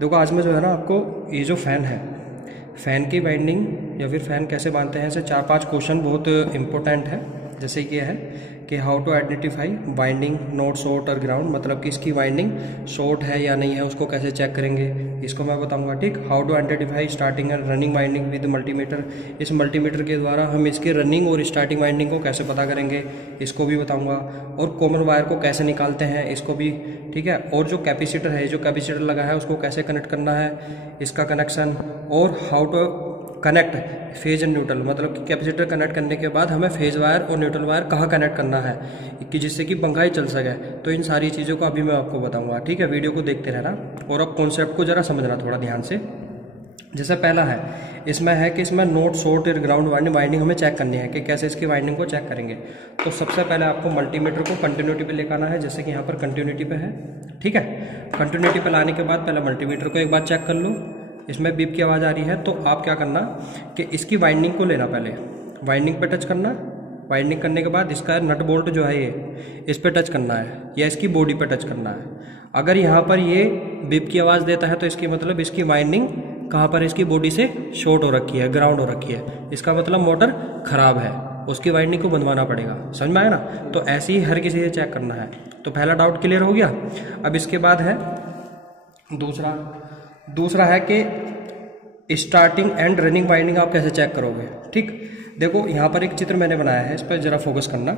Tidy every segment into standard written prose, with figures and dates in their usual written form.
देखो आज मैं जो है ना आपको ये जो फ़ैन है, फ़ैन की वाइंडिंग या फिर फ़ैन कैसे बांधते हैं, ऐसे 4-5 क्वेश्चन बहुत इंपॉर्टेंट है। जैसे ये है कि how to identify winding not short और ग्राउंड, मतलब कि इसकी वाइंडिंग शॉर्ट है या नहीं है, उसको कैसे चेक करेंगे इसको मैं बताऊंगा। ठीक, how to identify starting and running winding with multimeter, इस मल्टीमीटर के द्वारा हम इसकी रनिंग और स्टार्टिंग वाइंडिंग को कैसे पता करेंगे इसको भी बताऊंगा। और कॉमन वायर को कैसे निकालते हैं इसको भी, ठीक है। और जो कैपेसिटर है, जो कैपेसिटर लगा है उसको कैसे कनेक्ट करना है, इसका कनेक्शन, और how to connect phase and neutral, मतलब कि कैपेसिटर कनेक्ट करने के बाद हमें फेज वायर और न्यूट्रल वायर कहाँ कनेक्ट करना है कि जिससे कि पंखा ही चल सके। तो इन सारी चीज़ों को अभी मैं आपको बताऊंगा, ठीक है। वीडियो को देखते रहना और अब कॉन्सेप्ट को जरा समझना थोड़ा ध्यान से। जैसे पहला है इसमें है कि इसमें नॉट शॉर्ट और ग्राउंड वाइंडिंग हमें चेक करनी है कि कैसे इसकी वाइंडिंग को चेक करेंगे। तो सबसे पहले आपको मल्टीमीटर को कंटिन्यूटी पे लेकर आना है, जैसे कि यहाँ पर कंटिन्यूटी पे है, ठीक है। कंटिन्यूटी पे लाने के बाद पहले मल्टीमीटर को एक बार चेक कर लो, इसमें बीप की आवाज़ आ रही है तो आप क्या करना कि इसकी वाइंडिंग को लेना, पहले वाइंडिंग पे टच करना। वाइंडिंग करने के बाद इसका नट बोल्ट जो है ये इस पे टच करना है या इसकी बॉडी पे टच करना है। अगर यहाँ पर ये बीप की आवाज़ देता है तो इसकी मतलब इसकी वाइंडिंग कहाँ पर, इसकी बॉडी से शॉर्ट हो रखी है, ग्राउंड हो रखी है, इसका मतलब मोटर खराब है, उसकी वाइंडिंग को बनवाना पड़ेगा। समझ में आया ना। तो ऐसे ही हर किसी से चेक करना है। तो पहला डाउट क्लियर हो गया। अब इसके बाद है दूसरा है कि स्टार्टिंग एंड रनिंग वाइंडिंग आप कैसे चेक करोगे। ठीक, देखो यहाँ पर एक चित्र मैंने बनाया है, इस पर जरा फोकस करना।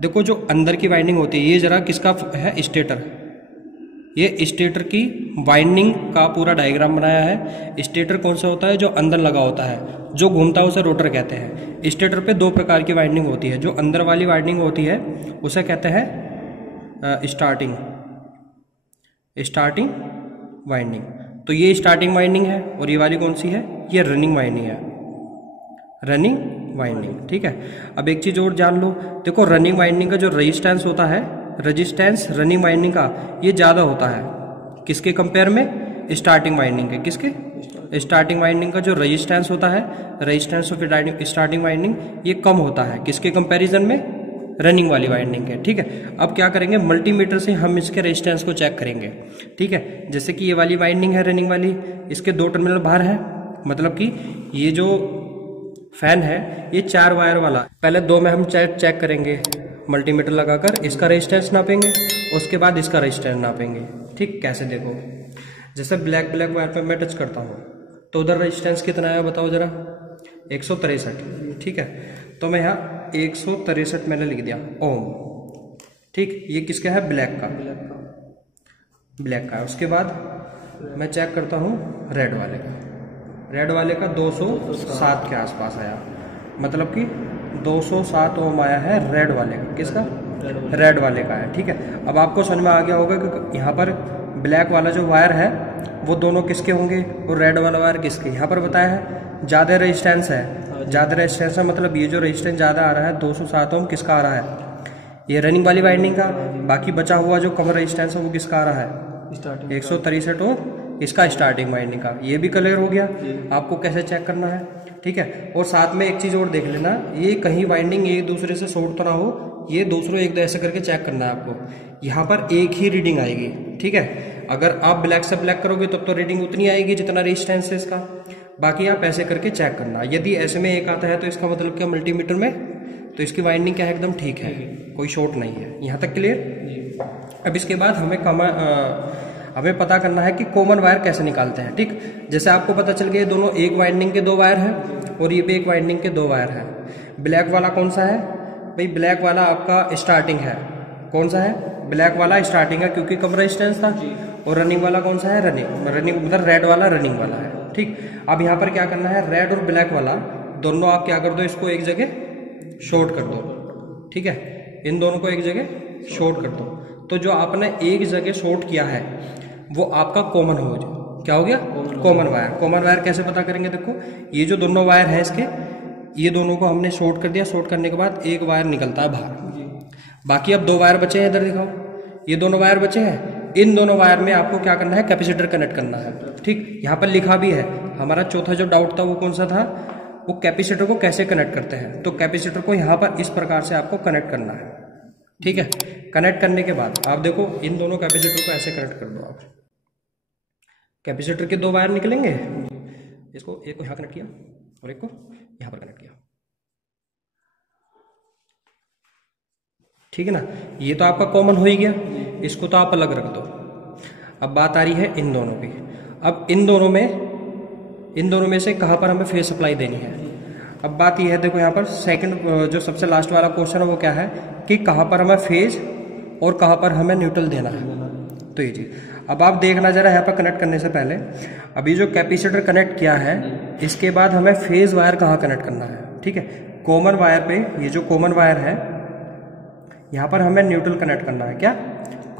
देखो जो अंदर की वाइंडिंग होती है, ये जरा किसका है, स्टेटर। ये स्टेटर की वाइंडिंग का पूरा डायग्राम बनाया है। स्टेटर कौन सा होता है, जो अंदर लगा होता है, जो घूमता है उसे रोटर कहते हैं। स्टेटर पे दो प्रकार की वाइंडिंग होती है। जो अंदर वाली वाइंडिंग होती है उसे कहते हैं स्टार्टिंग वाइंडिंग। तो ये स्टार्टिंग वाइंडिंग है और ये वाली कौन सी है, ये रनिंग वाइंडिंग है, रनिंग वाइंडिंग, ठीक है। अब एक चीज और जान लो, देखो रनिंग वाइंडिंग का जो रेजिस्टेंस होता है, रेजिस्टेंस रनिंग वाइंडिंग का ये ज्यादा होता है किसके कंपेयर में, स्टार्टिंग वाइंडिंग के। किसके, स्टार्टिंग वाइंडिंग का जो रेजिस्टेंस होता है, रेजिस्टेंस ऑफ स्टार्टिंग वाइंडिंग ये कम होता है किसके कंपैरिजन में, रनिंग वाली वाइंडिंग के, ठीक है। अब क्या करेंगे, मल्टीमीटर से हम इसके रेजिस्टेंस को चेक करेंगे, ठीक है। जैसे कि ये वाली वाइंडिंग है रनिंग वाली, इसके 2 टर्मिनल बाहर है, मतलब कि ये जो फैन है ये 4 वायर वाला। पहले 2 में हम चेक करेंगे, मल्टीमीटर लगाकर इसका रेजिस्टेंस नापेंगे, उसके बाद इसका रेजिस्टेंस नापेंगे। ठीक, कैसे देखो, जैसे ब्लैक वायर पे मैं टच करता हूँ तो उधर रेजिस्टेंस कितना आया बताओ जरा, 163, ठीक है। तो मैं यहाँ 163 मैंने लिख दिया ओम, ठीक। ये किसका है, ब्लैक का है। उसके बाद मैं चेक करता हूँ रेड वाले का 207 के आसपास आया, मतलब कि 207 ओम आया है रेड वाले का। किसका, रेड वाले का है, ठीक है। अब आपको समझ में आ गया होगा कि यहाँ पर ब्लैक वाला जो वायर है वो दोनों किसके होंगे और रेड वाला वायर किसके। यहाँ पर बताया है ज़्यादा रेजिस्टेंस है, ज़्यादा रेजिस्टेंस है, मतलब ये जो रेजिस्टेंस ज़्यादा आ रहा है 207 ओम किसका आ रहा है, ये रनिंग वाली वाइंडिंग का। बाकी बचा हुआ जो कम रेजिस्टेंस है वो किसका आ रहा है, 163 और इसका स्टार्टिंग वाइंडिंग का। ये भी क्लियर हो गया आपको कैसे चेक करना है, ठीक है। और साथ में एक चीज और देख लेना, ये कहीं वाइंडिंग एक दूसरे से शॉर्ट तो ना हो, ये दूसरों एक ऐसे करके चेक करना है आपको। यहाँ पर एक ही रीडिंग आएगी, ठीक है। अगर आप ब्लैक से ब्लैक करोगे तब तो रीडिंग उतनी आएगी जितना रेजिस्टेंस है इसका, बाकी आप ऐसे करके चेक करना। यदि ऐसे में एक आता है तो इसका मतलब क्या, मल्टीमीटर में तो इसकी वाइंडिंग क्या है, एकदम ठीक है, कोई शॉर्ट नहीं है। यहाँ तक क्लियर। अब इसके बाद हमें पता करना है कि कॉमन वायर कैसे निकालते हैं, ठीक। जैसे आपको पता चल गया दोनों एक वाइंडिंग के 2 वायर हैं और ये भी एक वाइंडिंग के 2 वायर हैं। ब्लैक वाला कौन सा है भाई, ब्लैक वाला आपका स्टार्टिंग है। कौन सा है, ब्लैक वाला स्टार्टिंग है क्योंकि कम रेजिस्टेंस था। और रनिंग वाला कौन सा है, रनिंग मतलब रेड वाला रनिंग वाला है, ठीक। अब यहाँ पर क्या करना है, रेड और ब्लैक वाला दोनों आप क्या कर दो, इसको एक जगह शॉर्ट कर दो, ठीक है। इन दोनों को एक जगह शॉर्ट कर दो। तो जो आपने एक जगह शॉर्ट किया है वो आपका कॉमन हो जाए, क्या हो गया, कॉमन वायर। कॉमन वायर कैसे पता करेंगे, देखो ये जो दोनों वायर है इसके, ये दोनों को हमने शॉर्ट कर दिया। शॉर्ट करने के बाद एक वायर निकलता है बाहर, बाकी अब 2 वायर बचे हैं, इधर दिखाओ, ये दोनों वायर बचे हैं। इन दोनों वायर में आपको क्या करना है, कैपेसिटर कनेक्ट करना है, ठीक। यहाँ पर लिखा भी है। हमारा चौथा जो डाउट था वो कौन सा था, वो कैपेसिटर को कैसे कनेक्ट करते हैं। तो कैपेसिटर को यहाँ पर इस प्रकार से आपको कनेक्ट करना है, ठीक है। कनेक्ट करने के बाद आप देखो इन दोनों कैपेसिटर को ऐसे कनेक्ट कर दो आप, कैपेसिटर के 2 वायर निकलेंगे, इसको एक को यहाँ कनेक्ट किया और एक को यहाँ पर कनेक्ट किया, ठीक है ना। ये तो आपका कॉमन हो ही गया, इसको तो आप अलग रख दो। अब बात आ रही है इन दोनों की। अब इन दोनों में से कहाँ पर हमें फेज सप्लाई देनी है। अब बात यह है, देखो यहाँ पर सेकंड जो सबसे लास्ट वाला क्वेश्चन है वो क्या है कि कहाँ पर हमें फेज और कहाँ पर हमें न्यूट्रल देना है। तो ये चीज अब आप देखना जरा यहाँ पर कनेक्ट करने से पहले, अभी जो कैपेसिटर कनेक्ट किया है इसके बाद हमें फेज वायर कहाँ कनेक्ट करना है, ठीक है। कॉमन वायर पे, ये जो कॉमन वायर है यहाँ पर हमें न्यूट्रल कनेक्ट करना है, क्या,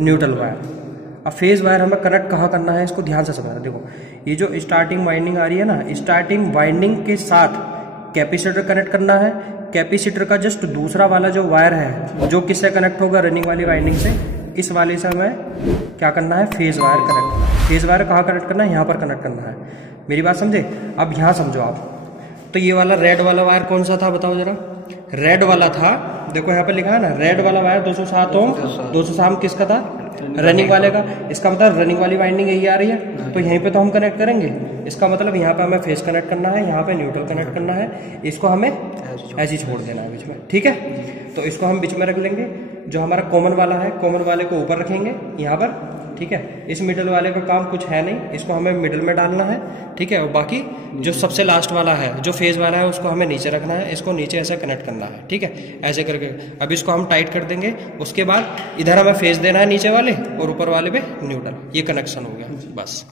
न्यूट्रल वायर। अब फेज वायर हमें कनेक्ट कहाँ करना है, इसको ध्यान से समझना। देखो ये जो स्टार्टिंग वाइंडिंग आ रही है ना, स्टार्टिंग वाइंडिंग के साथ कैपेसिटर कनेक्ट करना है। कैपेसिटर का जस्ट दूसरा वाला जो वायर है जो किससे कनेक्ट होगा, रनिंग वाली वाइंडिंग से, इस वाले से हमें क्या करना है, फेज वायर कनेक्ट करना है। फेज वायर कहाँ कनेक्ट करना है, यहाँ पर कनेक्ट करना है। मेरी बात समझे। अब यहाँ समझो आप, तो ये वाला रेड वाला वायर कौन सा था बताओ जरा। रेड वाला था, देखो यहाँ पे लिखा है ना, रेड वाला वायर 207 ओम 207 ओम किसका था, रनिंग वाले का। इसका मतलब रनिंग वाली वाइंडिंग यही आ रही है, तो यहीं पे तो हम कनेक्ट करेंगे। इसका मतलब यहाँ पे हमें फेज कनेक्ट करना है, यहाँ पे न्यूट्रल कनेक्ट करना है, इसको हमें ऐसे ही छोड़ देना है बीच में, ठीक है। तो इसको हम बीच में रख लेंगे। जो हमारा कॉमन वाला है, कॉमन वाले को ऊपर रखेंगे यहाँ पर, ठीक है। इस मिडल वाले का काम कुछ है नहीं, इसको हमें मिडल में डालना है, ठीक है। और बाकी जो सबसे लास्ट वाला है, जो फेज वाला है, उसको हमें नीचे रखना है, इसको नीचे ऐसे कनेक्ट करना है, ठीक है, ऐसे करके। अब इसको हम टाइट कर देंगे, उसके बाद इधर हमें फेज देना है नीचे वाले और ऊपर वाले पे न्यूट्रल। ये कनेक्शन हो गया बस।